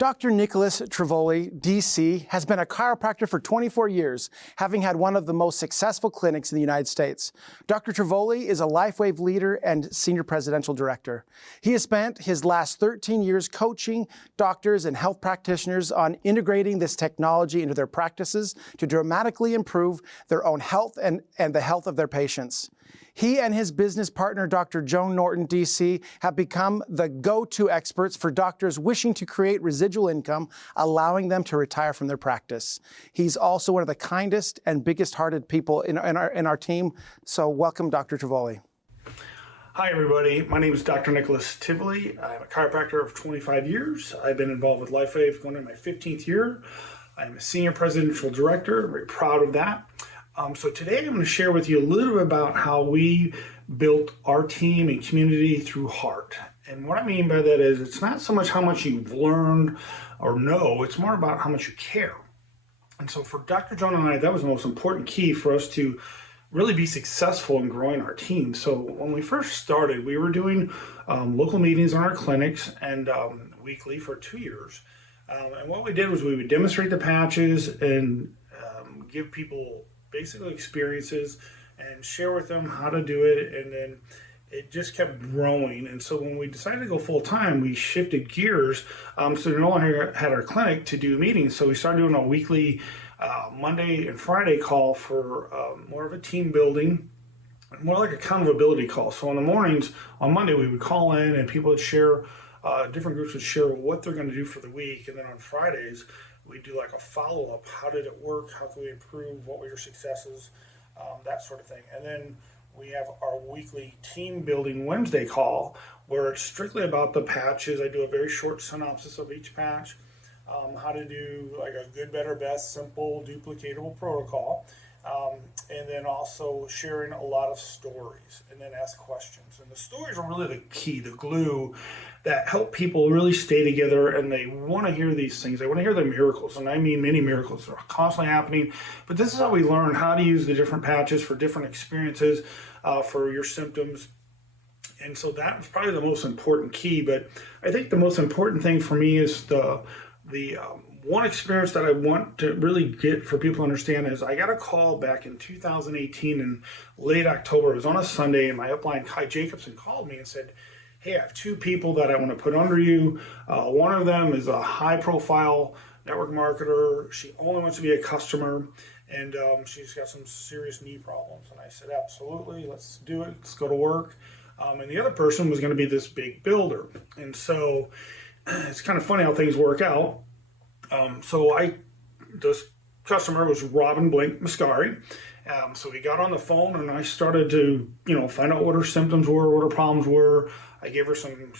Dr. Nicholas Trivoli, DC, has been a chiropractor for 24 years, having had one of the most successful clinics in the United States. Dr. Trivoli is a LifeWave leader and senior presidential director. He has spent his last 13 years coaching doctors and health practitioners on integrating this technology into their practices to dramatically improve their own health and the health of their patients. He and his business partner, Dr. Joan Norton, DC, have become the go-to experts for doctors wishing to create residual income, allowing them to retire from their practice. He's also one of the kindest and biggest-hearted people in our team. So welcome, Dr. Trivoli. Hi, everybody. My name is Dr. Nicholas Trivoli. I'm a chiropractor of 25 years. I've been involved with LifeWave going into my 15th year. I'm a senior presidential director. I'm very proud of that. So today I'm going to share with you a little bit about how we built our team and community through heart. And what I mean by that is it's not so much how much you've learned or know, it's more about how much you care. And so for Dr. Joan and I, that was the most important key for us to really be successful in growing our team. So when we first started, we were doing local meetings in our clinics and weekly for 2 years. And what we did was we would demonstrate the patches and give people basically experiences and share with them how to do it, and then it just kept growing. And so when we decided to go full-time, we shifted gears, so we no longer had our clinic to do meetings. So we started doing a weekly Monday and Friday call for more of a team building, more like accountability call. So in the mornings on Monday we would call in and people would share, different groups would share what they're going to do for the week, and then on Fridays we do like a follow-up. How did it work? How can we improve? What were your successes? That sort of thing. And then we have our weekly team building Wednesday call where it's strictly about the patches. I do a very short synopsis of each patch, how to do like a good, better, best, simple, duplicatable protocol. And then also sharing a lot of stories and then ask questions. And the stories are really the key, the glue that help people really stay together, and they want to hear these things. They want to hear the miracles, and I mean many miracles are constantly happening. But this is how we learn how to use the different patches for different experiences, for your symptoms. And so that was probably the most important key. But I think the most important thing for me is the one experience that I want to really get for people to understand is I got a call back in 2018 in late October. It was on a Sunday, and my upline, Kai Jacobson, called me and said, hey, I have 2 people that I want to put under you. One of them is a high-profile network marketer. She only wants to be a customer, and she's got some serious knee problems. And I said, absolutely, let's do it. Let's go to work. And the other person was going to be this big builder. And so it's kind of funny how things work out. This customer was Robin Blink Mascari. So we got on the phone and I started to, find out what her symptoms were, what her problems were. I gave her some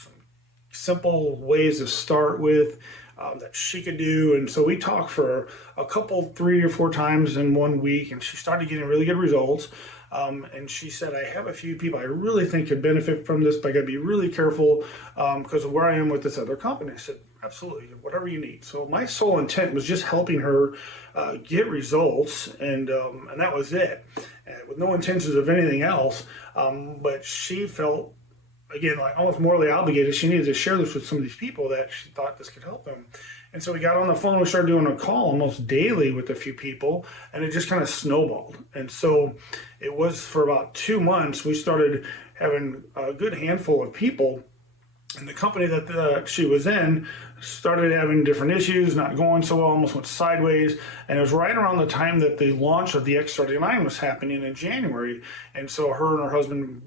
simple ways to start with that she could do. And so we talked for a couple, 3 or 4 times in 1 week, and she started getting really good results. And she said, I have a few people I really think could benefit from this, but I got to be really careful because of where I am with this other company. I said, absolutely, whatever you need. So my sole intent was just helping her get results, and that was it, with no intentions of anything else. But she felt, again, like almost morally obligated. She needed to share this with some of these people that she thought this could help them. And so we got on the phone, we started doing a call almost daily with a few people, and it just kind of snowballed. And so it was for about 2 months, we started having a good handful of people. And the company that she was in started having different issues, not going so well, almost went sideways. And it was right around the time that the launch of the X39 was happening in January. And so her and her husband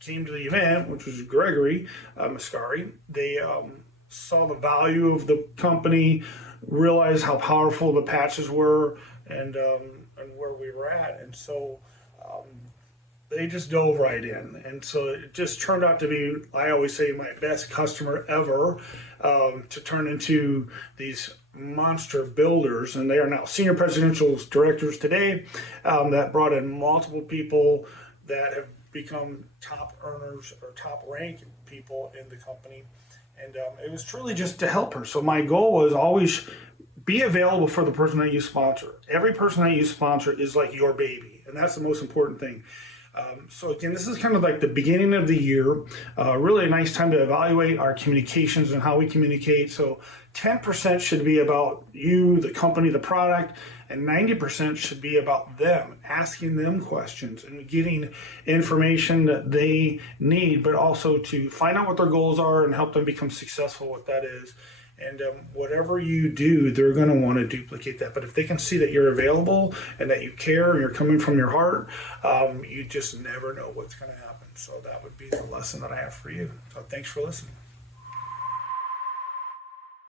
came to the event, which was Gregory Mascari. They saw the value of the company, realized how powerful the patches were, and where we were at. And so they just dove right in. And so it just turned out to be, I always say, my best customer ever, to turn into these monster builders. And they are now senior presidential directors today, that brought in multiple people that have become top earners or top ranked people in the company. And it was truly just to help her. So my goal was always be available for the person that you sponsor. Every person that you sponsor is like your baby. And that's the most important thing. So again, this is kind of like the beginning of the year, really a nice time to evaluate our communications and how we communicate. So 10% should be about you, the company, the product, and 90% should be about them, asking them questions and getting information that they need, but also to find out what their goals are and help them become successful, what that is. And whatever you do, they're going to want to duplicate that. But if they can see that you're available and that you care and you're coming from your heart, you just never know what's going to happen. So that would be the lesson that I have for you. So thanks for listening.